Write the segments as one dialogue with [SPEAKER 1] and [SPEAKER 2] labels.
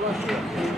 [SPEAKER 1] ます。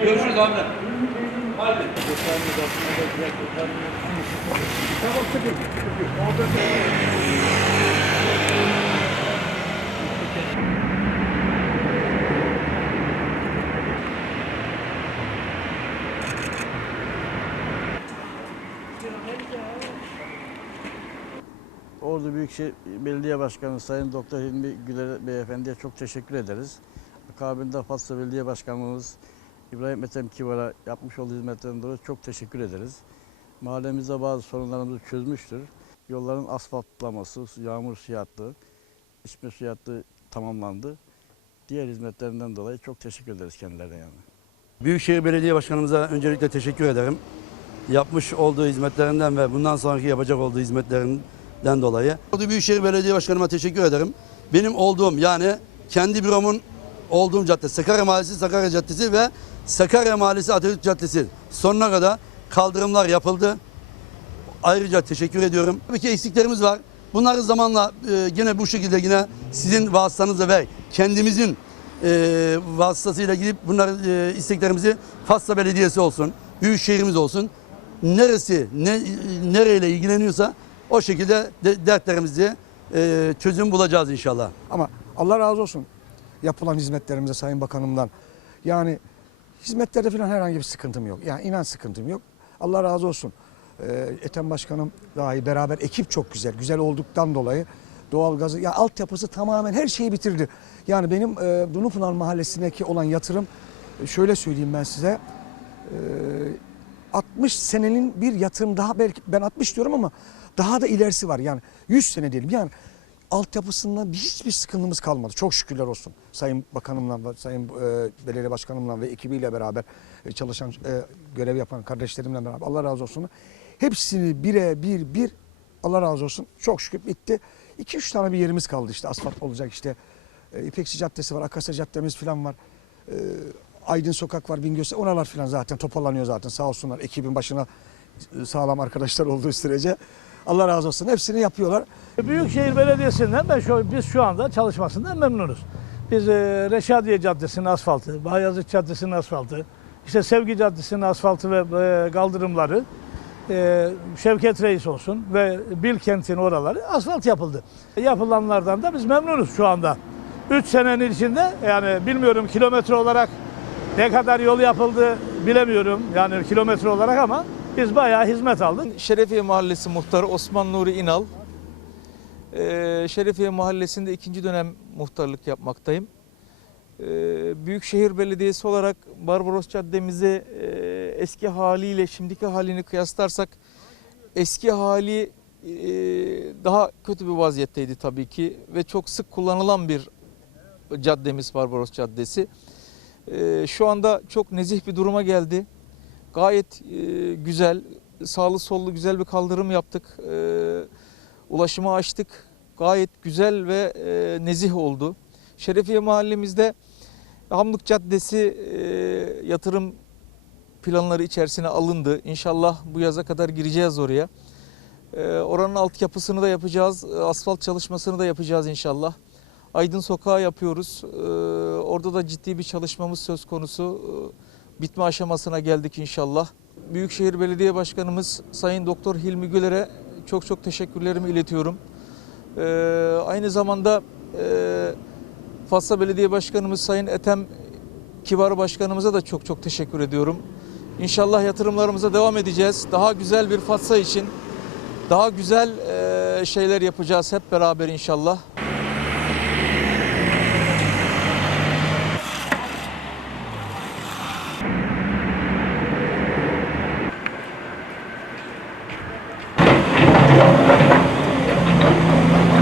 [SPEAKER 1] Görüşürüz abi. Hadi.
[SPEAKER 2] Ordu Büyükşehir Belediye Başkanı Sayın Doktor Hilmi Güler Beyefendi'ye çok teşekkür ederiz. Akabinde Fatsa Belediye Başkanımız İbrahim Ethem Kivar'a yapmış olduğu hizmetlerden dolayı çok teşekkür ederiz. Mahallemizde bazı sorunlarımızı çözmüştür. Yolların asfaltlaması, yağmur suyu hattığı, içme suyu hattığı tamamlandı. Diğer hizmetlerinden dolayı çok teşekkür ederiz kendilerine yani.
[SPEAKER 3] Büyükşehir Belediye Başkanımıza öncelikle teşekkür ederim. Yapmış olduğu hizmetlerinden ve bundan sonraki yapacak olduğu hizmetlerinden dolayı. Büyükşehir Belediye Başkanıma teşekkür ederim. Benim olduğum yani kendi büromun olduğum cadde Sakarya Mahallesi, Sakarya Caddesi ve Sakarya Mahallesi Atatürk Caddesi sonuna kadar kaldırımlar yapıldı. Ayrıca teşekkür ediyorum. Tabii ki eksiklerimiz var. Bunları zamanla e, yine bu şekilde yine sizin vasıtanızla ve kendimizin e, vasıtasıyla gidip bunları e, isteklerimizi Fasla Belediyesi olsun, Büyükşehirimiz olsun neresi ne nereyle ilgileniyorsa o şekilde de, dertlerimizi e, çözüm bulacağız inşallah.
[SPEAKER 4] Ama Allah razı olsun yapılan hizmetlerimize Sayın Bakanımdan. Yani hizmetlerde falan herhangi bir sıkıntım yok. Yani inan sıkıntım yok. Allah razı olsun. Ee, Ethem Başkanım dahi beraber ekip çok güzel. Güzel olduktan dolayı doğalgazı ya altyapısı tamamen her şeyi bitirdi. Yani benim e, Dunupınar Mahallesi'ndeki olan yatırım e, şöyle söyleyeyim ben size. E, 60 senenin bir yatırım daha belki ben 60 diyorum ama daha da ilerisi var. Yani 100 sene diyelim. Yani altyapısında bir- hiçbir sıkıntımız kalmadı. Çok şükürler olsun. Sayın Bakanımla, Sayın e, Belediye Başkanımla ve ekibiyle beraber e, çalışan, e, görev yapan kardeşlerimle beraber Allah razı olsun. Hepsini bire bir bir Allah razı olsun. Çok şükür bitti. 2-3 tane bir yerimiz kaldı işte asfalt olacak işte. E, İpekçi Caddesi var, Akasya Caddemiz falan var. E, Aydın Sokak var, Bingöl. Oralar falan zaten toparlanıyor zaten sağ olsunlar. Ekibin başına e, sağlam arkadaşlar olduğu sürece. Allah razı olsun. Hepsini yapıyorlar.
[SPEAKER 5] Büyükşehir Belediyesi'nden ben şu, biz şu anda çalışmasından memnunuz. Biz e, Reşadiye Caddesi'nin asfaltı, Bayazıt Caddesi'nin asfaltı, işte Sevgi Caddesi'nin asfaltı ve e, kaldırımları, e, Şevket Reis olsun ve Bilkent'in oraları asfalt yapıldı. Yapılanlardan da biz memnunuz şu anda. 3 senenin içinde yani bilmiyorum kilometre olarak ne kadar yol yapıldı bilemiyorum yani kilometre olarak ama biz bayağı hizmet aldık.
[SPEAKER 6] Şerefiye Mahallesi Muhtarı Osman Nuri İnal. Ee, Şerefiye Mahallesi'nde ikinci dönem muhtarlık yapmaktayım. Ee, Büyükşehir Belediyesi olarak Barbaros Caddemizi e, eski haliyle şimdiki halini kıyaslarsak eski hali e, daha kötü bir vaziyetteydi tabii ki ve çok sık kullanılan bir caddemiz Barbaros Caddesi. Ee, Şu anda çok nezih bir duruma geldi. Gayet e, güzel, sağlı sollu güzel bir kaldırım yaptık. Ee, Ulaşımı açtık. Gayet güzel ve e, nezih oldu. Şerefiye mahallemizde Hamlık Caddesi e, yatırım planları içerisine alındı. İnşallah bu yaza kadar gireceğiz oraya. E, Oranın altyapısını da yapacağız. e, Asfalt çalışmasını da yapacağız inşallah. Aydın Sokağı yapıyoruz. E, Orada da ciddi bir çalışmamız söz konusu. E, Bitme aşamasına geldik inşallah. Büyükşehir Belediye Başkanımız Sayın Doktor Hilmi Güler'e çok çok teşekkürlerimi iletiyorum. Ee, aynı zamanda e, Fatsa Belediye Başkanımız Sayın Ethem Kibar Başkanımıza da çok çok teşekkür ediyorum. İnşallah yatırımlarımıza devam edeceğiz. Daha güzel bir Fatsa için daha güzel e, şeyler yapacağız hep beraber inşallah.